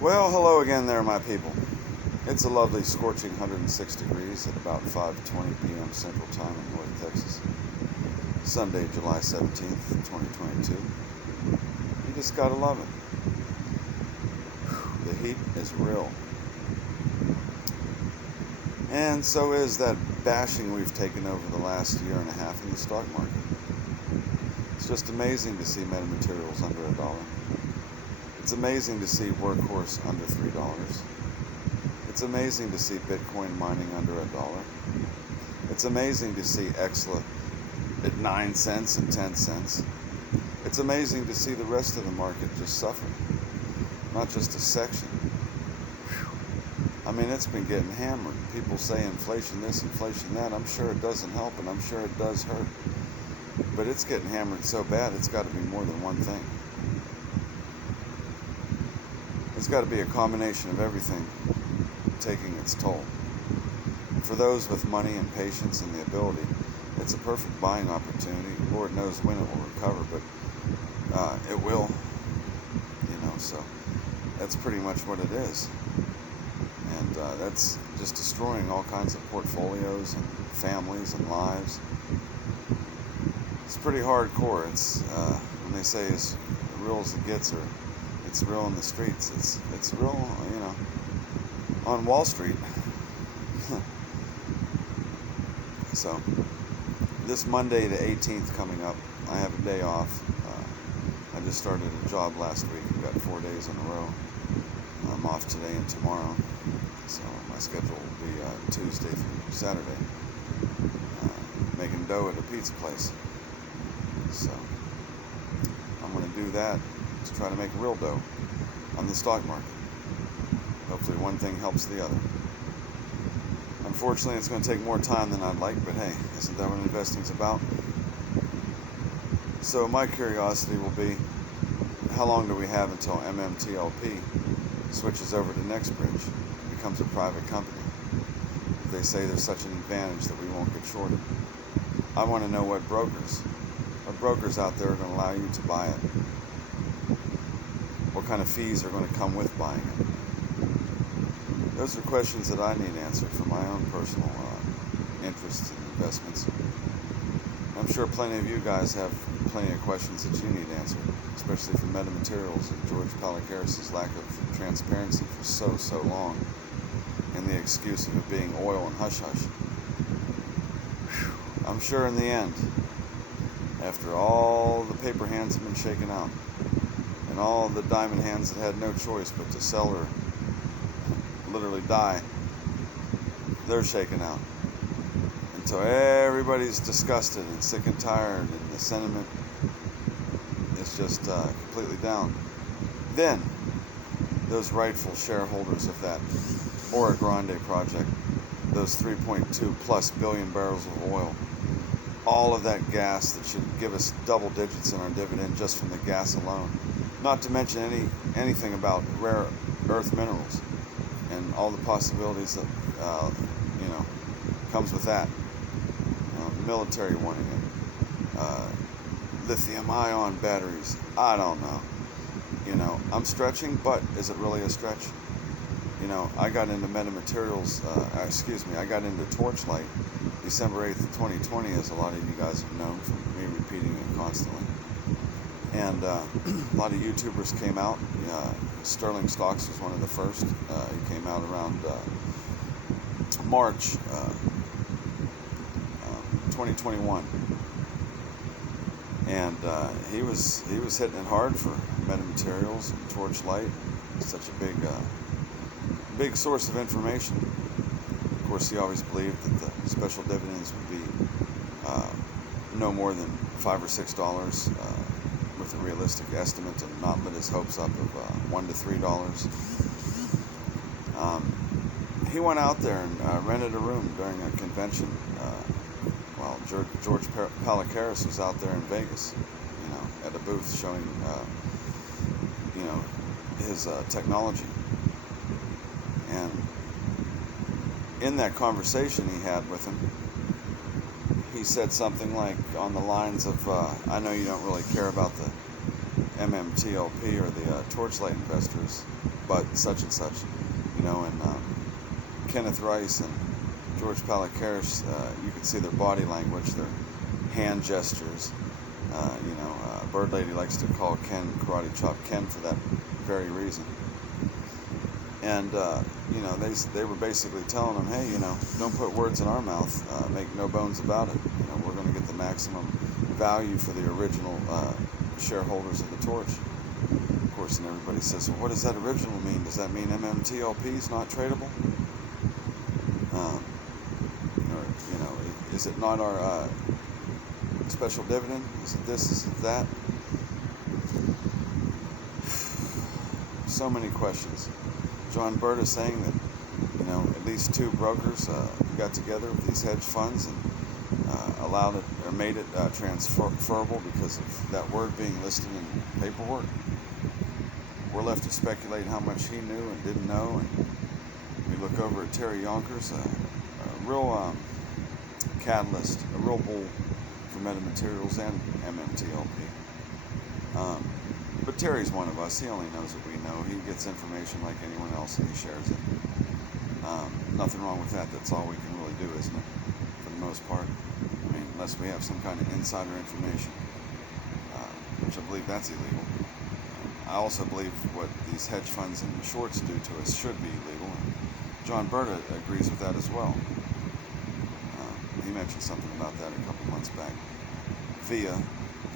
Well, hello again there, my people. It's a lovely scorching 106 degrees at about 5:20 p.m. Central Time in North Texas. Sunday, July 17th, 2022. You just gotta love it. The heat is real. And so is that bashing we've taken over the last year and a half in the stock market. It's just amazing to see metamaterials under $1. It's amazing to see workhorse under $3. It's amazing to see Bitcoin mining under $1. It's amazing to see XLA at 9 cents and 10 cents. It's amazing to see the rest of the market just suffer, not just a section. I mean, it's been getting hammered. People say inflation this, inflation that. I'm sure it doesn't help, and I'm sure it does hurt. But it's getting hammered so bad, it's got to be more than one thing. It's got to be a combination of everything taking its toll. For those with money and patience and the ability, it's a perfect buying opportunity. Lord knows when it will recover, but it will, so that's pretty much what it is. And that's just destroying all kinds of portfolios and families and lives. It's pretty hardcore. It's when they say as real as it gets, or it's real in the streets. It's real, on Wall Street. So this Monday, the 18th, coming up, I have a day off. I just started a job last week. I've got 4 days in a row. I'm off today and tomorrow. So my schedule will be Tuesday through Saturday, making dough at a pizza place. So I'm going to do that to try to make real dough on the stock market. Hopefully one thing helps the other. Unfortunately, it's going to take more time than I'd like, but hey, isn't that what investing's about? So my curiosity will be, how long do we have until MMTLP switches over to NextBridge, becomes a private company? They say there's such an advantage that we won't get shorted. I want to know what brokers out there are going to allow you to buy it. What kind of fees are going to come with buying it? Those are questions that I need answered for my own personal interests and investments. I'm sure plenty of you guys have plenty of questions that you need answered, especially for metamaterials and George Palacaris' lack of transparency for so long, and the excuse of it being oil and hush-hush. I'm sure in the end, after all the paper hands have been shaken out, and all the diamond hands that had no choice but to sell or literally die, they're shaken out. Until everybody's disgusted and sick and tired, and the sentiment is just completely down. Then, those rightful shareholders of that Ora Grande project, those 3.2 plus billion barrels of oil, all of that gas that should give us double digits in our dividend just from the gas alone, not to mention anything about rare earth minerals and all the possibilities that comes with that. The military wanting it, lithium-ion batteries. I don't know. I'm stretching, but is it really a stretch? I got into metamaterials. I got into Torchlight December 8th, 2020, as a lot of you guys have known from me repeating it constantly. And a lot of YouTubers came out. Sterling Stocks was one of the first. He came out around March 2021, and he was hitting it hard for metamaterials and Torchlight. Such a big source of information. Of course, he always believed that the special dividends would be no more than $5 or $6, with a realistic estimate, and not let his hopes up of $1 to $3. He went out there and rented a room during a convention while George Palacaris was out there in Vegas, at a booth showing, his technology. And in that conversation he had with him, he said something like on the lines of, I know you don't really care about the MMTLP or the Torchlight investors, but such and such, and Kenneth Rice and George Palakarish, you could see their body language, their hand gestures. Bird Lady likes to call Ken Karate Chop Ken for that very reason. And they were basically telling him, hey, don't put words in our mouth. Make no bones about it. We're going to get the maximum value for the original shareholders of the Torch. Of course, and everybody says, well, what does that original mean? Does that mean MMTLP is not tradable? Is it not our special dividend? Is it this? Is it that? So many questions. John Bird is saying that, at least two brokers got together with these hedge funds and allowed it or made it transferable because of that word being listed in paperwork. We're left to speculate how much he knew and didn't know, and we look over at Terry Yonkers, a real catalyst, a real bull for metamaterials and MMTLP. But Terry's one of us. He only knows what we know. He gets information like anyone else, and he shares it. Nothing wrong with that. That's all we can really do, isn't it? For the most part. Unless we have some kind of insider information, which I believe that's illegal. I also believe what these hedge funds and shorts do to us should be illegal. And John Bird agrees with that as well. He mentioned something about that a couple months back via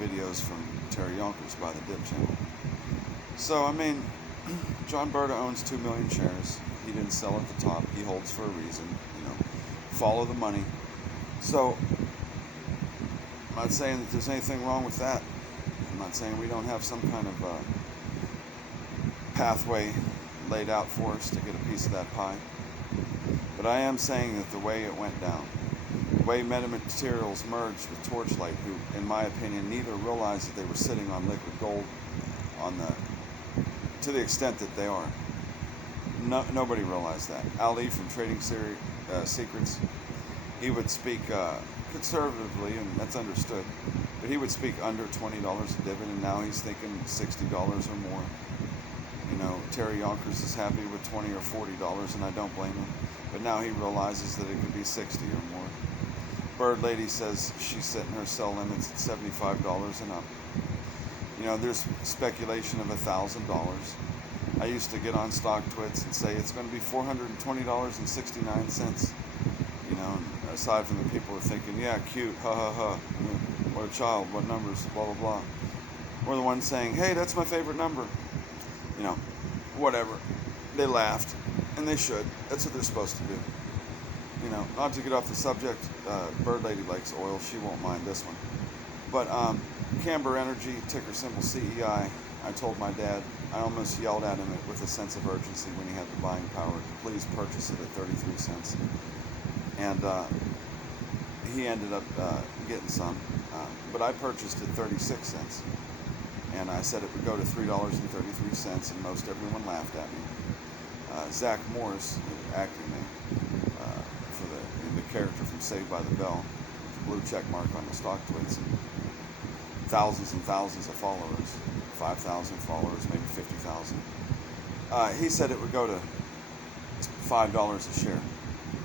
videos from Terry Yonkers by the Dip channel. So, John Berta owns 2 million shares. He didn't sell at the top. He holds for a reason. Follow the money. So, I'm not saying that there's anything wrong with that. I'm not saying we don't have some kind of pathway laid out for us to get a piece of that pie. But I am saying that the way it went down, the way metamaterials merged with Torchlight, who, in my opinion, neither realized that they were sitting on liquid gold to the extent that they are. Nobody realized that. Ali from Trading Secrets, he would speak conservatively, and that's understood, but he would speak under $20 a dividend, and now he's thinking $60 or more. Terry Yonkers is happy with $20 or $40, and I don't blame him, but now he realizes that it could be 60 or more. Bird Lady says she's setting her sell limits at $75 and up. There's speculation of $1,000. I used to get on Stock Twits and say it's going to be $420.69. Aside from the people who are thinking, yeah, cute, ha ha ha, what a child, what numbers, blah blah blah. Or the ones saying, hey, that's my favorite number. Whatever. They laughed, and they should. That's what they're supposed to do. Not to get off the subject, Bird Lady likes oil. She won't mind this one. But Camber Energy, ticker symbol CEI, I told my dad, I almost yelled at him with a sense of urgency when he had the buying power to please purchase it at 33 cents. And he ended up getting some. But I purchased at 36 cents. And I said it would go to $3.33, and most everyone laughed at me. Zach Morris, acting for the character from Saved by the Bell, blue check mark on the Stock Twins, and thousands and thousands of followers, 5,000 followers, maybe 50,000. He said it would go to $5 a share.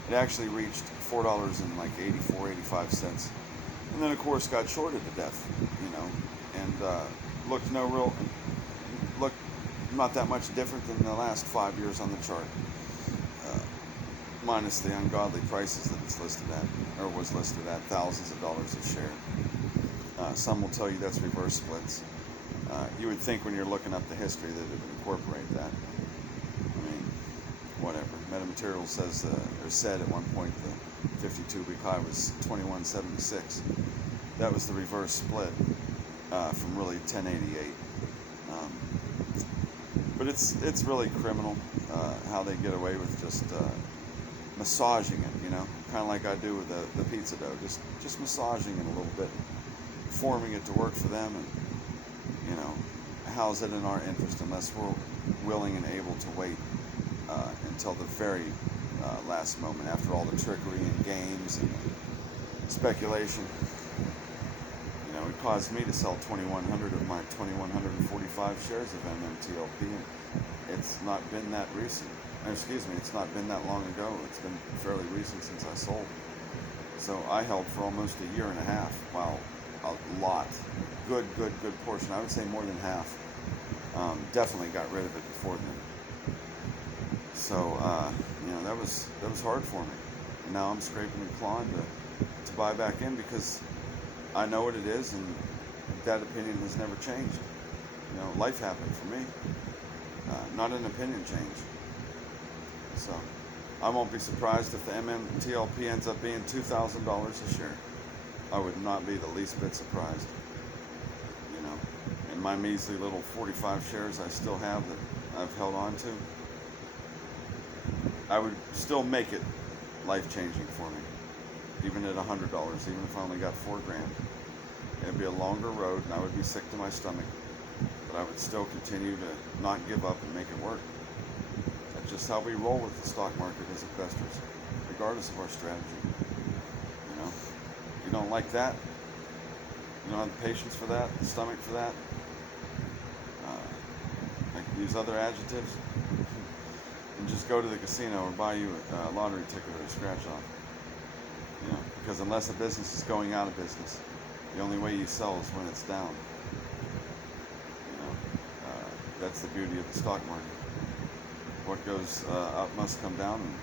It actually reached $4.84, 85 cents, and then of course got shorted to death, and looked not that much different than the last 5 years on the chart, minus the ungodly prices that it's listed at, or was listed at, thousands of dollars a share. Some will tell you that's reverse splits. You would think when you're looking up the history that it would incorporate that. Whatever. Metamaterials says, or said at one point, the 52-week high was 21.76. That was the reverse split from really 1088. But it's really criminal how they get away with just massaging it, kind of like I do with the pizza dough, just massaging it a little bit, forming it to work for them, and how's it in our interest unless we're willing and able to wait until the very last moment, after all the trickery and games and speculation. it caused me to sell 2,100 of my 2,145 shares of MMTLP, and it's not been that recent. It's not been that long ago. It's been fairly recent since I sold. So I held for almost a year and a half. Wow, a lot. Good portion. I would say more than half. Definitely got rid of it before then. So that was hard for me. And now I'm scraping and clawing to buy back in, because I know what it is, and that opinion has never changed. Life happened for me, not an opinion change. So I won't be surprised if the MMTLP ends up being $2,000 a share. I would not be the least bit surprised. And my measly little 45 shares I still have that I've held on to, I would still make it life-changing for me, even at $100, even if I only got $4 grand. It'd be a longer road, and I would be sick to my stomach, but I would still continue to not give up and make it work. That's just how we roll with the stock market as investors, regardless of our strategy. If you don't like that, you don't have the patience for that, the stomach for that, I can use other adjectives, and just go to the casino or buy you a lottery ticket or a scratch off. Because unless a business is going out of business, the only way you sell is when it's down. That's the beauty of the stock market. What goes up must come down, and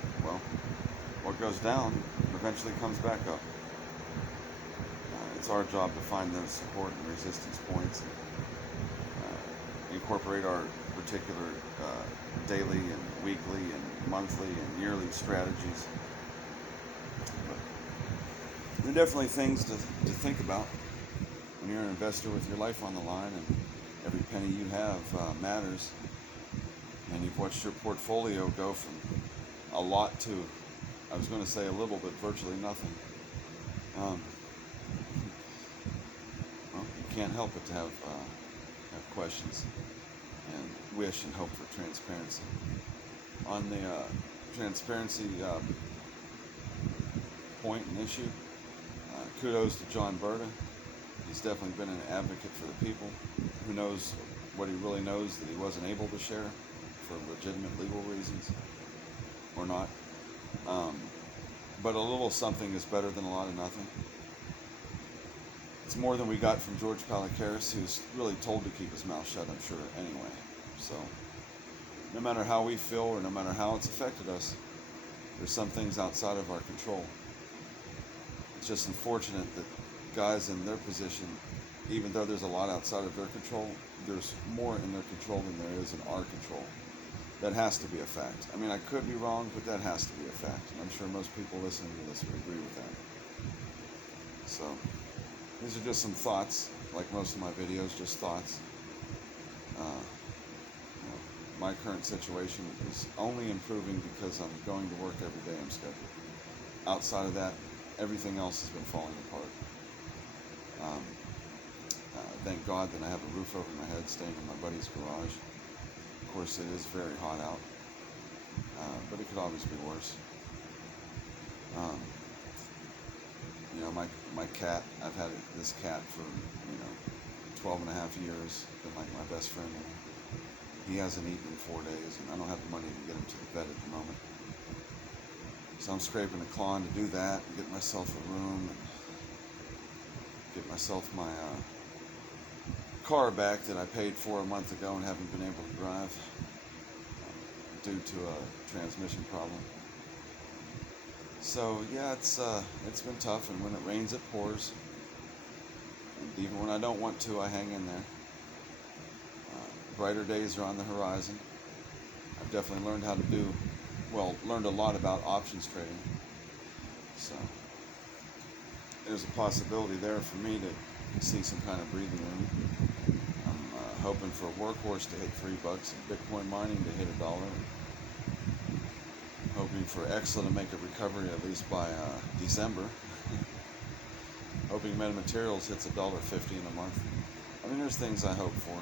what goes down eventually comes back up. It's our job to find those support and resistance points, and incorporate our particular daily and weekly and monthly and yearly strategies. But there are definitely things to think about when you're an investor with your life on the line, and every penny you have matters. And you've watched your portfolio go from a lot to, I was going to say a little, but virtually nothing. You can't help but to have questions and wish and hope for transparency. On the transparency point and issue, kudos to John Berta. He's definitely been an advocate for the people. Who knows what he really knows that he wasn't able to share for legitimate legal reasons or not. But a little something is better than a lot of nothing. It's more than we got from George Palacaris, who's really told to keep his mouth shut, I'm sure, anyway. So no matter how we feel or no matter how it's affected us, there's some things outside of our control. It's just unfortunate that guys in their position, even though there's a lot outside of their control, there's more in their control than there is in our control. That has to be a fact. I mean, I could be wrong, but that has to be a fact. And I'm sure most people listening to this would agree with that. So these are just some thoughts, like most of my videos, just thoughts. My current situation is only improving because I'm going to work every day I'm scheduled. Outside of that, everything else has been falling apart. Thank God that I have a roof over my head, staying in my buddy's garage. Of course, it is very hot out, but it could always be worse. My cat, I've had this cat for 12 and a half years, been like my best friend. He hasn't eaten in 4 days, and I don't have the money to get him to the bed at the moment. So I'm scraping and clawing to do that, and get myself a room, and get myself my car back that I paid for a month ago and haven't been able to drive due to a transmission problem. So yeah, it's been tough, and when it rains, it pours. And even when I don't want to, I hang in there. Brighter days are on the horizon. I've definitely learned learned a lot about options trading. So there's a possibility there for me to see some kind of breathing room. I'm hoping for a workhorse to hit $3 and Bitcoin mining to hit $1. Hoping for EXLA to make a recovery at least by December. Hoping metamaterials hits $1.50 in a month. I mean, there's things I hope for.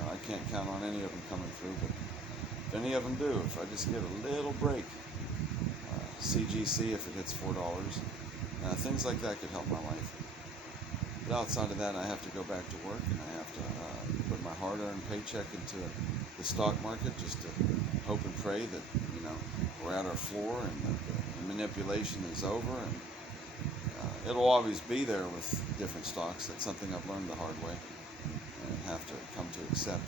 I can't count on any of them coming through, but if any of them do, if I just get a little break, CGC if it hits $4, things like that could help my life. But outside of that, I have to go back to work, and I have to put my hard-earned paycheck into the stock market just to hope and pray that, we're at our floor and the manipulation is over. And it'll always be there with different stocks. That's something I've learned the hard way and have to come to accept.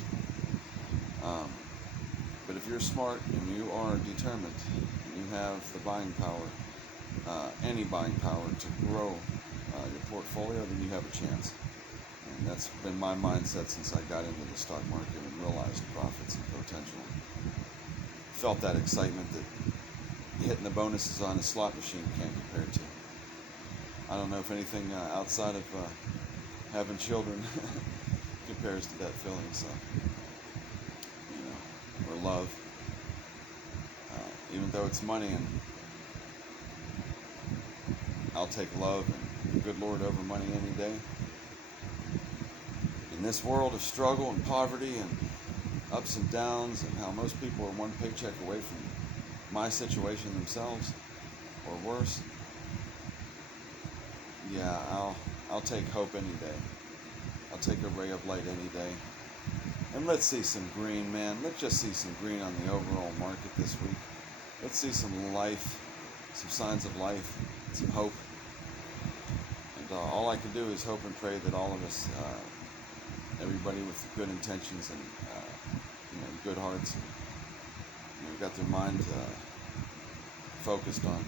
But if you're smart and you are determined, you have the buying power, any buying power to grow your portfolio, then you have a chance. And that's been my mindset since I got into the stock market and realized profits and potential. Felt that excitement that hitting the bonuses on a slot machine can't compare to. I don't know if anything outside of having children compares to that feeling. So, or love, even though it's money, and I'll take love and the good Lord over money any day. In this world of struggle and poverty and ups and downs, and how most people are one paycheck away from my situation themselves, or worse, yeah, I'll take hope any day. I'll take a ray of light any day. And let's see some green, man. Let's just see some green on the overall market this week. Let's see some life, some signs of life, some hope. And all I can do is hope and pray that all of us, everybody with good intentions and good hearts, got their mind focused on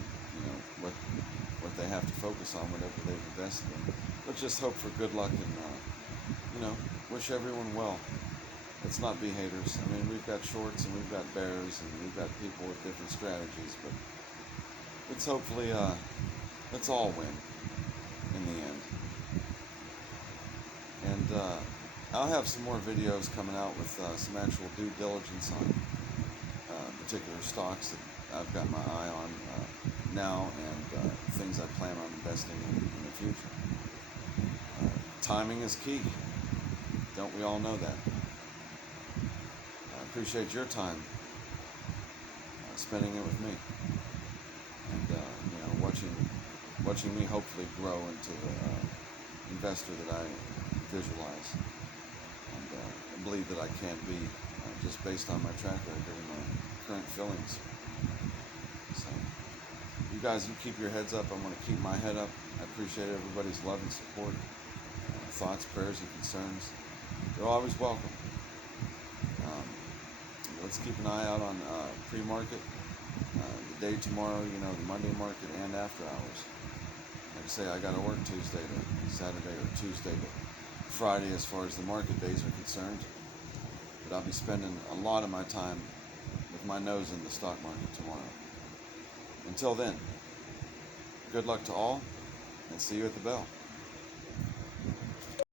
what they have to focus on, whatever they've invested in. Let's just hope for good luck and wish everyone well. Let's not be haters. I mean, we've got shorts and we've got bears and we've got people with different strategies, but let's hopefully let's all win in the end. And I'll have some more videos coming out with some actual due diligence on particular stocks that I've got my eye on now, and things I plan on investing in the future. Timing is key. Don't we all know that? I appreciate your time spending it with me, and watching me hopefully grow into the investor that I visualize, and I believe that I can be, just based on my track record and my current feelings. So, you guys, you keep your heads up. I'm going to keep my head up. I appreciate everybody's love and support, thoughts, prayers, and concerns. They're always welcome. Let's keep an eye out on pre-market, the day tomorrow, the Monday market, and after hours. Like I say, I got to work Tuesday to Saturday, or Tuesday to Friday as far as the market days are concerned. But I'll be spending a lot of my time with my nose in the stock market tomorrow. Until then, good luck to all, and see you at the bell.